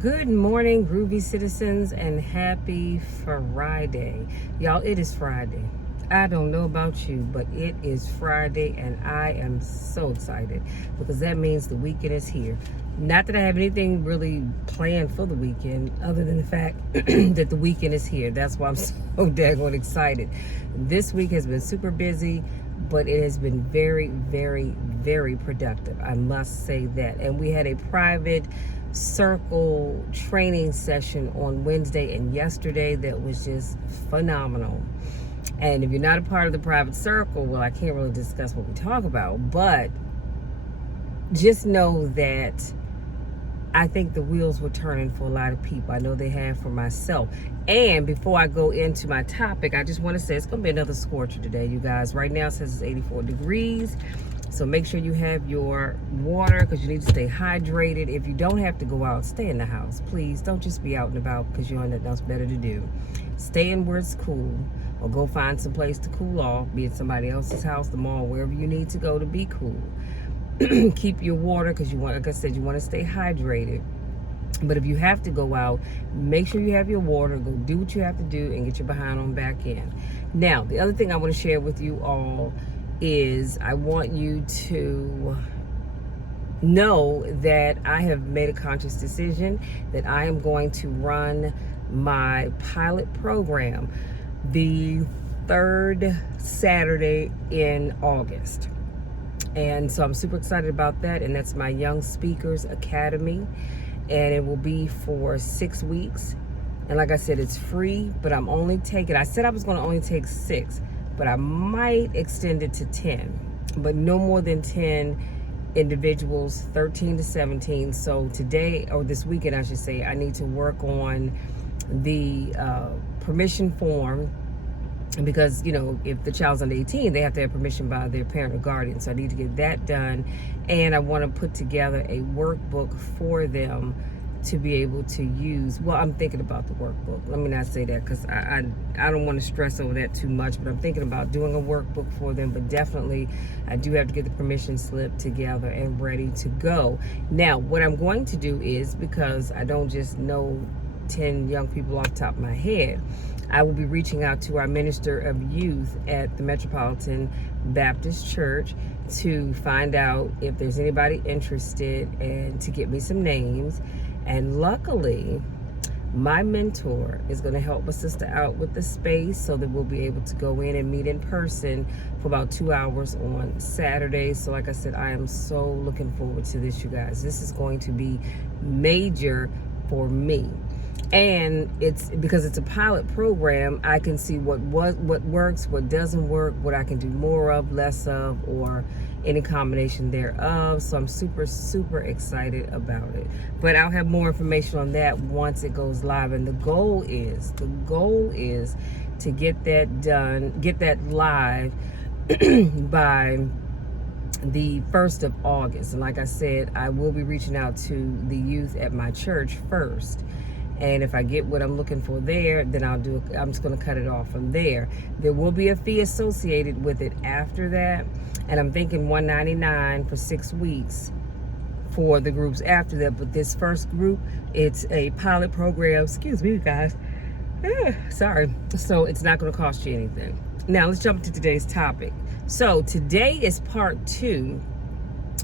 Good morning, groovy citizens, and happy Friday. Y'all, it is Friday. I don't know about you, but it is Friday, and I am so excited because that means the weekend is here. Not that I have anything really planned for the weekend, other than the fact that the weekend is here. That's why I'm so daggone excited. This week has been super busy, but it has been very, very, very productive. I must say that. And we had a private circle training session on Wednesday and yesterday that was just phenomenal. And if you're not a part of the private circle, well, I can't really discuss what we talk about, but just know that I think the wheels were turning for a lot of people. I know they have for myself. And before I go into my topic, I just want to say it's going to be another scorcher today, you guys. Right now it says it's 84 degrees. So make sure you have your water because you need to stay hydrated. If you don't have to go out, stay in the house. Please don't just be out and about because you have nothing else better to do. Stay in where it's cool or go find some place to cool off, be it somebody else's house, the mall, wherever you need to go to be cool. Keep your water because you want, like I said, you want to stay hydrated. But if you have to go out, make sure you have your water, go do what you have to do and get your behind on back in. Now, the other thing I want to share with you all is I want you to know that I have made a conscious decision that I am going to run my pilot program the third Saturday in August. And so I'm super excited about that. And that's my Young Speakers Academy. And it will be for 6 weeks. And like I said, it's free, but I'm only taking, I said I was going to only take 6, but I might extend it to 10, but no more than 10 individuals, 13 to 17. So today, or this weekend, I should say, I need to work on the permission form. Because, you know, if the child's under 18, they have to have permission by their parent or guardian. So I need to get that done. And I want to put together a workbook for them to be able to use. Well, I'm thinking about the workbook. Let me not say that because I don't want to stress over that too much. But I'm thinking about doing a workbook for them. But definitely, I do have to get the permission slip together and ready to go. Now, what I'm going to do is, because I don't just know 10 young people off the top of my head, I will be reaching out to our minister of youth at the Metropolitan Baptist Church to find out if there's anybody interested and to get me some names. And luckily, my mentor is going to help a sister out with the space so that we'll be able to go in and meet in person for about 2 hours on Saturday. So like I said, I am so looking forward to this, you guys. This is going to be major for me. And it's because it's a pilot program, I can see what works, what doesn't work, what I can do more of, less of, or any combination thereof. So I'm super, super excited about it. But I'll have more information on that once it goes live. And the goal is to get that done, get that live by the 1st of August. And like I said, I will be reaching out to the youth at my church first. And if I get what I'm looking for there, then I'm just going to cut it off from there. There will be a fee associated with it after that. And I'm thinking $199 for 6 weeks for the groups after that. But this first group, it's a pilot program. Excuse me, guys. Sorry. So it's not going to cost you anything. Now let's jump to today's topic. So today is part 2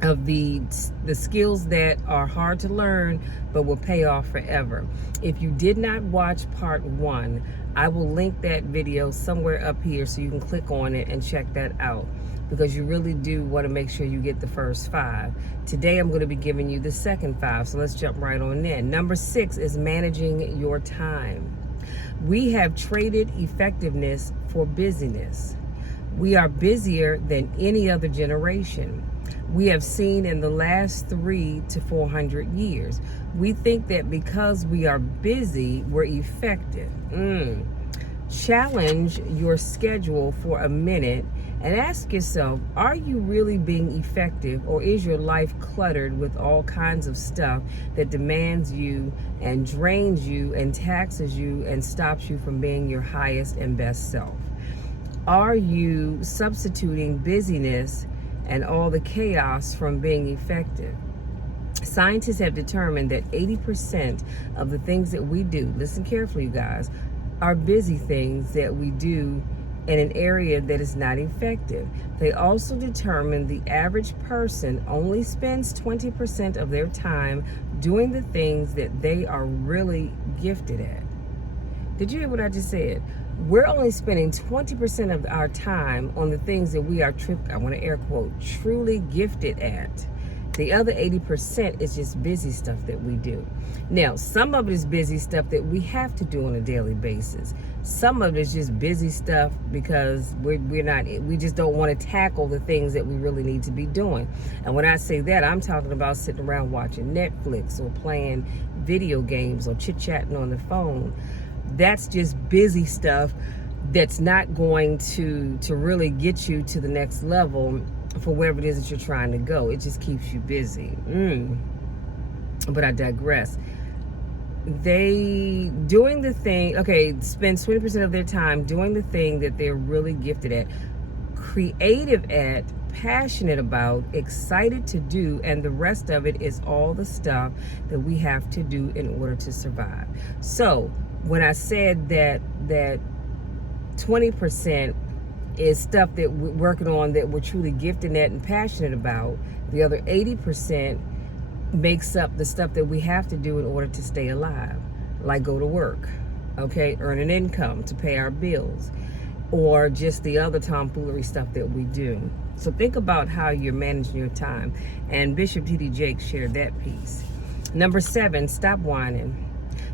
of the skills that are hard to learn but will pay off forever. If you did not watch part 1, I will link that video somewhere up here so you can click on it and check that out, because you really do want to make sure you get the first 5. Today I'm going to be giving you the second 5, so let's jump right on in. Number 6 is managing your time. We have traded effectiveness for busyness. We are busier than any other generation we have seen in the last 300 to 400 years. We think that because we are busy, we're effective. Challenge your schedule for a minute and ask yourself, are you really being effective, or is your life cluttered with all kinds of stuff that demands you and drains you and taxes you and stops you from being your highest and best self? Are you substituting busyness and all the chaos from being effective? Scientists have determined that 80% of the things that we do, listen carefully, you guys, are busy things that we do in an area that is not effective. They also determined the average person only spends 20% of their time doing the things that they are really gifted at. Did you hear what I just said? We're only spending 20% of our time on the things that we are, I want to air quote, truly gifted at. The other 80% is just busy stuff that we do. Now, some of it is busy stuff that we have to do on a daily basis. Some of it is just busy stuff because we just don't want to tackle the things that we really need to be doing. And when I say that, I'm talking about sitting around watching Netflix or playing video games or chit-chatting on the phone. That's just busy stuff that's not going to really get you to the next level for wherever it is that you're trying to go. It just keeps you busy. But I digress. They doing the thing, spend 20% of their time doing the thing that they're really gifted at, creative at, passionate about, excited to do, and the rest of it is all the stuff that we have to do in order to survive. So when I said that 20% is stuff that we're working on that we're truly gifted at and passionate about, the other 80% makes up the stuff that we have to do in order to stay alive, like go to work, earn an income to pay our bills, or just the other tomfoolery stuff that we do. So think about how you're managing your time. And Bishop T.D. Jakes shared that piece. Number 7, stop whining.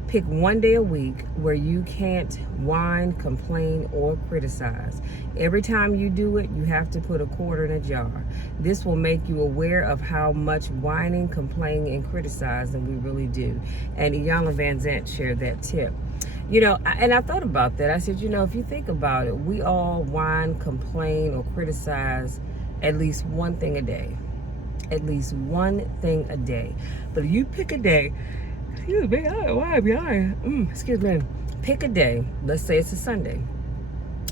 Pick one day a week where you can't whine, complain, or criticize. Every time you do it, you have to put a quarter in a jar. This will make you aware of how much whining, complaining, and criticizing we really do. And Iyanla Van Zant shared that tip. And I thought about that. I said, if you think about it, we all whine, complain, or criticize at least one thing a day. At least one thing a day. But if you pick a day, excuse me, pick a day, let's say it's a Sunday,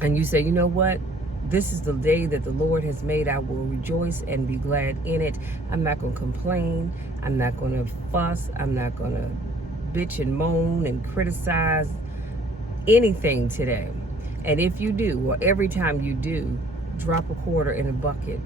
and you say, you know what? This is the day that the Lord has made. I will rejoice and be glad in it. I'm not going to complain. I'm not going to fuss. I'm not going to bitch and moan and criticize anything today. And if you do, or every time you do, drop a quarter in a bucket.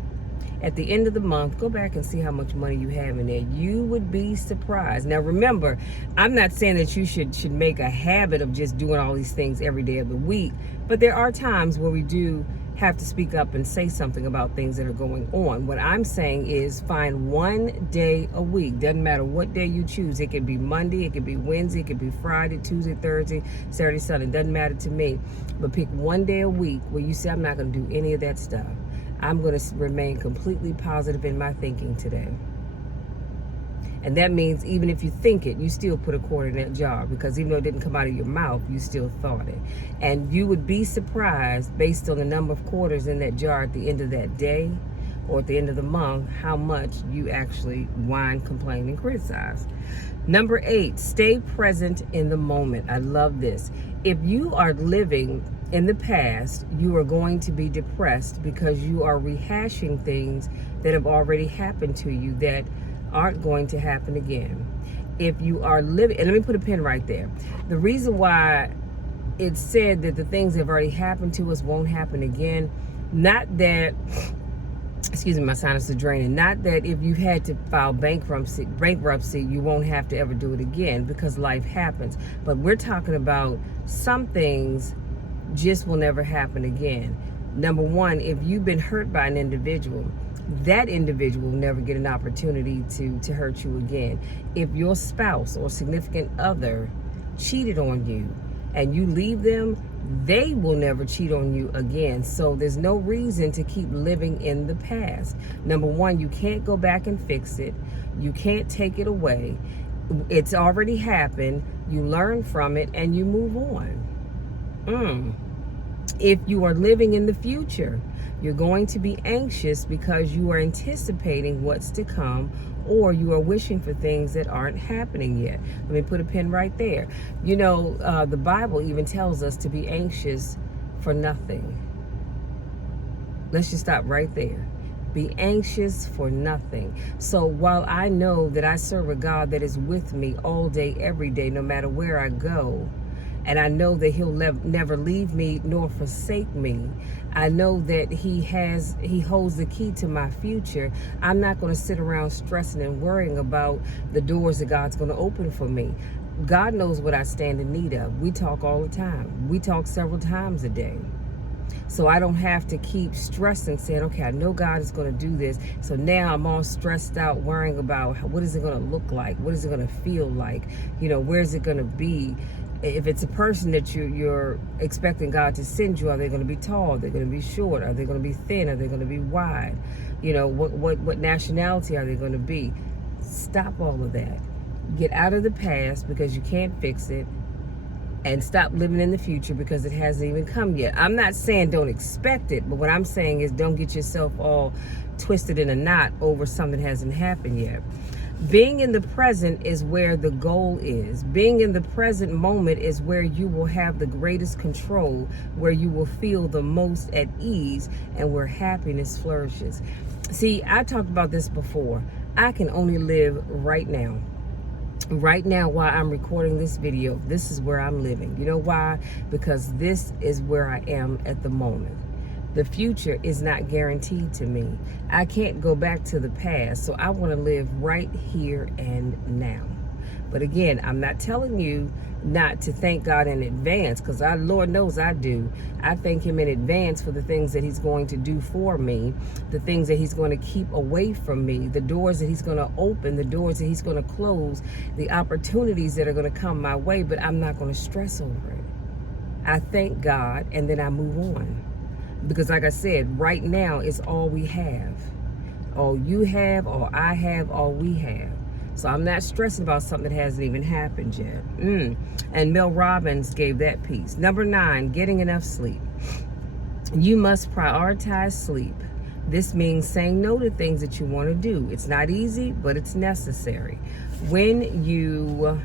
At the end of the month, go back and see how much money you have in there. You would be surprised. Now remember, I'm not saying that you should make a habit of just doing all these things every day of the week, but there are times where we do have to speak up and say something about things that are going on. What I'm saying is find one day a week. Doesn't matter what day you choose. It could be Monday, it could be Wednesday, it could be Friday, Tuesday, Thursday, Saturday, Sunday. Doesn't matter to me. But pick one day a week where you say, I'm not going to do any of that stuff. I'm going to remain completely positive in my thinking today. And that means even if you think it, you still put a quarter in that jar, because even though it didn't come out of your mouth, you still thought it. And you would be surprised, based on the number of quarters in that jar at the end of that day or at the end of the month, how much you actually whine, complain, and criticize. Number 8, stay present in the moment. I love this. If you are living in the past, you are going to be depressed because you are rehashing things that have already happened to you that aren't going to happen again. If you are living, and let me put a pin right there. The reason why it's said that the things that have already happened to us won't happen again, not that, excuse me, my sinus is draining, not that if you had to file bankruptcy, you won't have to ever do it again, because life happens. But we're talking about some things just will never happen again. Number 1, if you've been hurt by an individual, that individual will never get an opportunity to hurt you again. If your spouse or significant other cheated on you and you leave them, they will never cheat on you again. So there's no reason to keep living in the past. Number 1, you can't go back and fix it. You can't take it away. It's already happened. You learn from it and you move on. If you are living in the future, you're going to be anxious because you are anticipating what's to come, or you are wishing for things that aren't happening yet. Let me put a pin right there. The Bible even tells us to be anxious for nothing. Let's just stop right there. Be anxious for nothing. So while I know that I serve a God that is with me all day, every day, no matter where I go, and I know that he'll never leave me nor forsake me, I know that he holds the key to my future. I'm not going to sit around stressing and worrying about the doors that God's going to open for me. God knows what I stand in need of. We talk all the time. We talk several times a day. So I don't have to keep stressing, saying, okay, I know God is going to do this. So now I'm all stressed out, worrying about what is it going to look like? What is it going to feel like? Where is it going to be? If it's a person that you're expecting God to send you, are they going to be tall? Are they going to be short? Are they going to be thin? Are they going to be wide? What nationality are they going to be? Stop all of that. Get out of the past because you can't fix it. And stop living in the future because it hasn't even come yet. I'm not saying don't expect it, but what I'm saying is don't get yourself all twisted in a knot over something that hasn't happened yet. Being in the present is where the goal is. Being in the present moment is where you will have the greatest control, where you will feel the most at ease, and where happiness flourishes. See, I talked about this before. I can only live right now. Right now, while I'm recording this video, this is where I'm living. You know why? Because this is where I am at the moment. The future is not guaranteed to me. I can't go back to the past, so I want to live right here and now. But again, I'm not telling you not to thank God in advance, because Lord knows I do. I thank him in advance for the things that he's going to do for me, the things that he's going to keep away from me, the doors that he's going to open, the doors that he's going to close, the opportunities that are going to come my way, but I'm not going to stress over it. I thank God and then I move on. Because like I said, right now is all we have. All you have, all I have, all we have. So I'm not stressing about something that hasn't even happened yet. And Mel Robbins gave that piece. Number 9, getting enough sleep. You must prioritize sleep. This means saying no to things that you want to do. It's not easy, but it's necessary. When you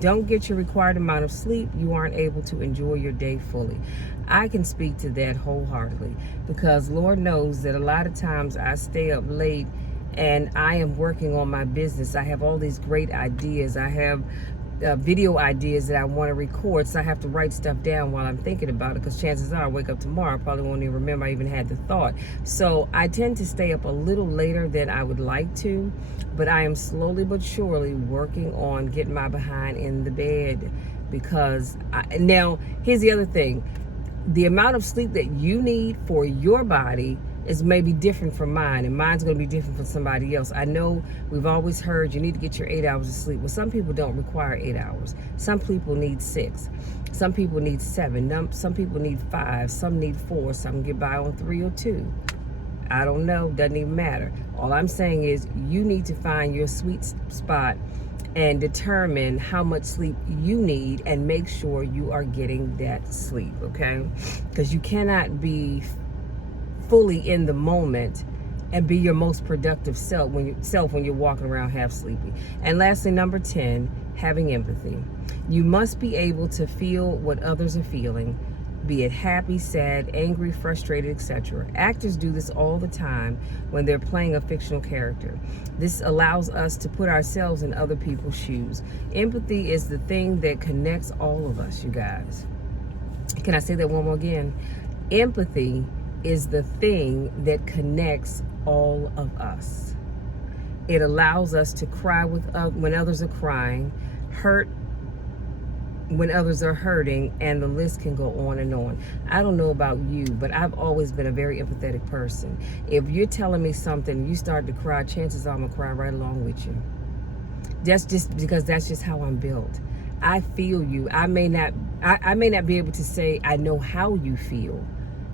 don't get your required amount of sleep, you aren't able to enjoy your day fully. I can speak to that wholeheartedly because Lord knows that a lot of times I stay up late and I am working on my business. I have all these great ideas. I have video ideas that I want to record, so I have to write stuff down while I'm thinking about it, because chances are I wake up tomorrow, I probably won't even remember I even had the thought. So I tend to stay up a little later than I would like to, but I am slowly but surely working on getting my behind in the bed, because now here's the other thing. The amount of sleep that you need for your body is maybe different from mine, and mine's going to be different from somebody else. I know we've always heard you need to get your 8 hours of sleep. Well, some people don't require 8 hours. Some people need 6. Some people need 7. Some people need 5. Some need 4. Some get by on 3 or 2. I don't know. Doesn't even matter. All I'm saying is you need to find your sweet spot and determine how much sleep you need and make sure you are getting that sleep, okay? Because you cannot be fully in the moment and be your most productive self when you're walking around half sleepy. And lastly, number 10, having empathy. You must be able to feel what others are feeling, be it happy, sad, angry, frustrated, etc. Actors do this all the time when they're playing a fictional character. This allows us to put ourselves in other people's shoes. Empathy is the thing that connects all of us, you guys. Can I say that one more again? Empathy is the thing that connects all of us. It allows us to cry when others are crying, hurt when others are hurting, and the list can go on and on. I don't know about you, but I've always been a very empathetic person. If you're telling me something and you start to cry, chances are I'm gonna cry right along with you. That's just because that's just how I'm built. I feel you. I may not be able to say I know how you feel,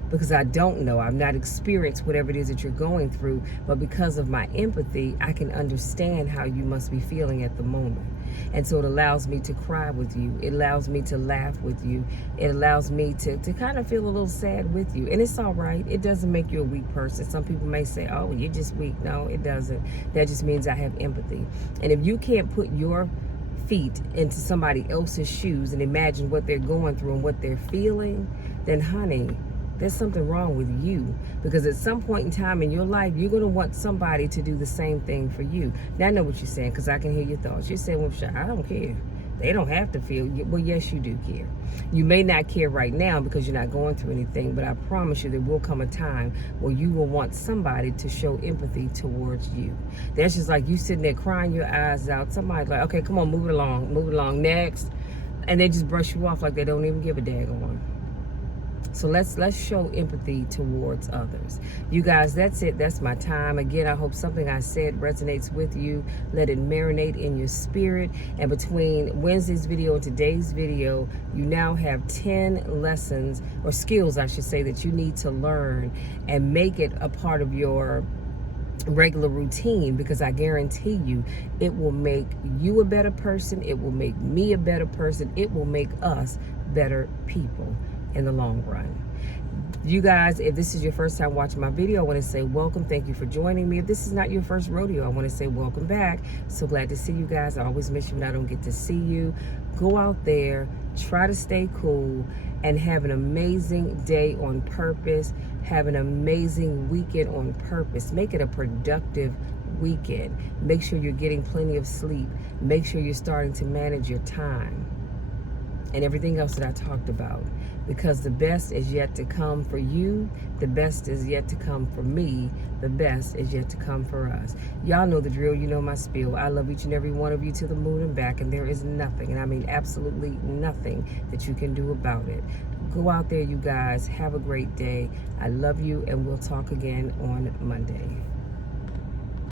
because I don't know. I've not experienced whatever it is that you're going through, but because of my empathy, I can understand how you must be feeling at the moment. And so it allows me to cry with you. It allows me to laugh with you. It allows me to kind of feel a little sad with you. And it's all right. It doesn't make you a weak person. Some people may say, oh, you're just weak. No, it doesn't. That just means I have empathy. And if you can't put your feet into somebody else's shoes and imagine what they're going through and what they're feeling, then honey, there's something wrong with you, because at some point in time in your life, you're going to want somebody to do the same thing for you. Now, I know what you're saying, because I can hear your thoughts. You're saying, well, I don't care. They don't have to feel. Well, yes, you do care. You may not care right now because you're not going through anything, but I promise you there will come a time where you will want somebody to show empathy towards you. That's just like you sitting there crying your eyes out. Somebody's like, okay, come on, move it along, next. And they just brush you off like they don't even give a daggone. So let's show empathy towards others. You guys, that's it. That's my time. Again, I hope something I said resonates with you. Let it marinate in your spirit. And between Wednesday's video and today's video, you now have 10 lessons, or skills, I should say, that you need to learn and make it a part of your regular routine, because I guarantee you it will make you a better person. It will make me a better person. It will make us better people in the long run. You guys, if this is your first time watching my video, I want to say welcome. Thank you for joining me. If this is not your first rodeo, I want to say welcome back. So glad to see you guys. I always miss you when I don't get to see you. Go out there, try to stay cool, and have an amazing day on purpose. Have an amazing weekend on purpose. Make it a productive weekend. Make sure you're getting plenty of sleep. Make sure you're starting to manage your time and everything else that I talked about, because the best is yet to come for you. The best is yet to come for me. The best is yet to come for us. Y'all know the drill. You know my spiel. I love each and every one of you to the moon and back, and there is nothing, and I mean absolutely nothing, that you can do about it. Go out there, you guys. Have a great day. I love you, and we'll talk again on Monday.